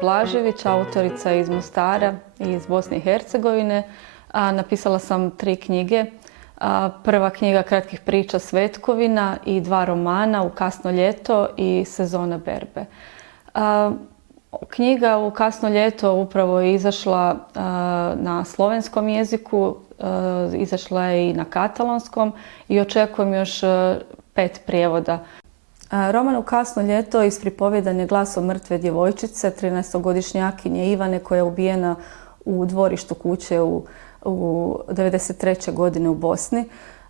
Blažević, autorica iz Mostara i iz Bosne i Hercegovine. Napisala sam 3 knjige. Prva knjiga kratkih priča Svetkovina i 2 romana U kasno ljeto i Sezona berbe. Knjiga U kasno ljeto upravo je izašla na slovenskom jeziku, izašla je i na katalonskom i očekujem još 5 prijevoda. Roman U kasno ljeto ispripovjedan je glasom mrtve djevojčice, 13-godišnjakinje Ivane, koja je ubijena u dvorištu kuće u 1993. godine u Bosni.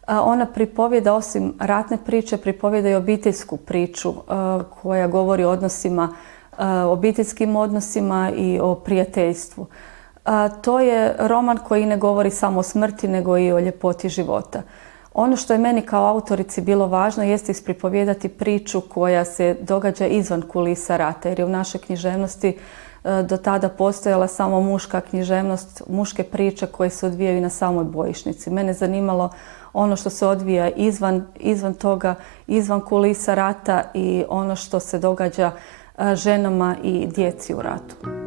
Ona pripovjeda, osim ratne priče, pripovjeda i obiteljsku priču koja govori o odnosima, obiteljskim odnosima i o prijateljstvu. To je roman koji ne govori samo o smrti, nego i o ljepoti života. Ono što je meni kao autorici bilo važno jeste ispripovijedati priču koja se događa izvan kulisa rata, jer je u našoj književnosti do tada postojala samo muška književnost, muške priče koje se odvijaju na samoj bojišnici. Mene zanimalo ono što se odvija izvan toga, izvan kulisa rata i ono što se događa ženama i djeci u ratu.